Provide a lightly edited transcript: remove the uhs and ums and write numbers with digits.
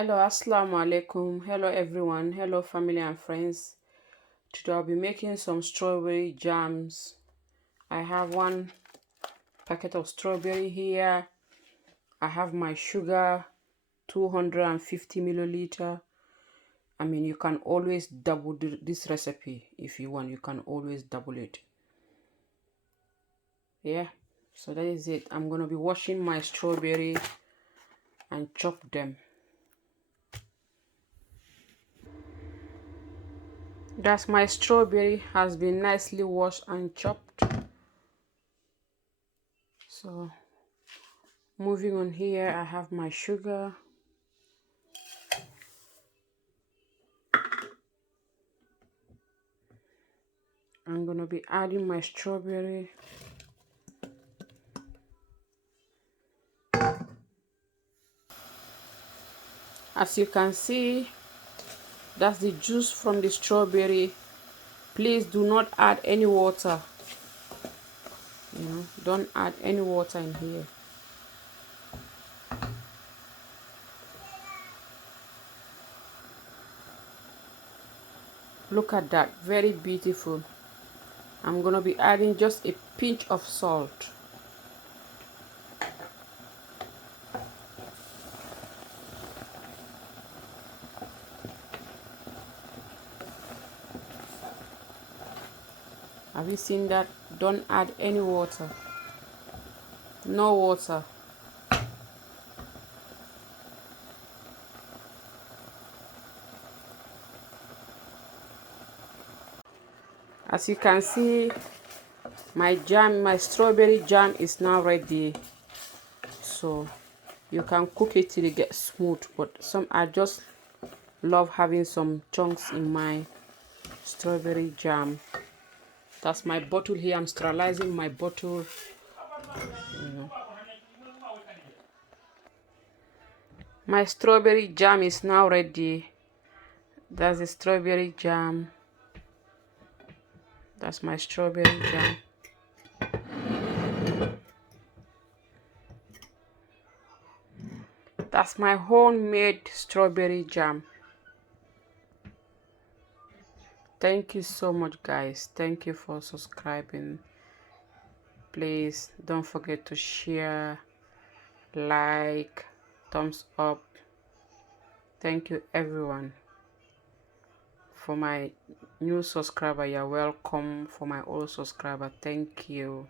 Hello, assalamu alaikum. Hello everyone. Hello family and friends. Today I'll be making some strawberry jams. I have one packet of strawberry here. I have my sugar, 250 milliliter. I mean, you can always double this recipe if you want. You can always double it. Yeah, so that is it. I'm gonna be washing my strawberry and chop them. That's my strawberry has been nicely washed and chopped. So moving on here, I have my sugar. I'm gonna be adding my strawberry. As you can see, that's the juice from the strawberry. Please do not add any water. Don't add any water in here. Look at that, very beautiful. I'm gonna be adding just a pinch of salt. Have you seen that? Don't add any water. No water. As you can see, my strawberry jam is now ready. So you can cook it till it gets smooth, but I just love having some chunks in my strawberry jam. That's my bottle here. I'm sterilizing my bottle. My strawberry jam is now ready. That's the strawberry jam. That's my strawberry jam. That's my homemade strawberry jam. Thank you so much, guys. Thank you for subscribing. Please don't forget to share, like, thumbs up. Thank you everyone. For my new subscriber, you're welcome. For my old subscriber, thank you.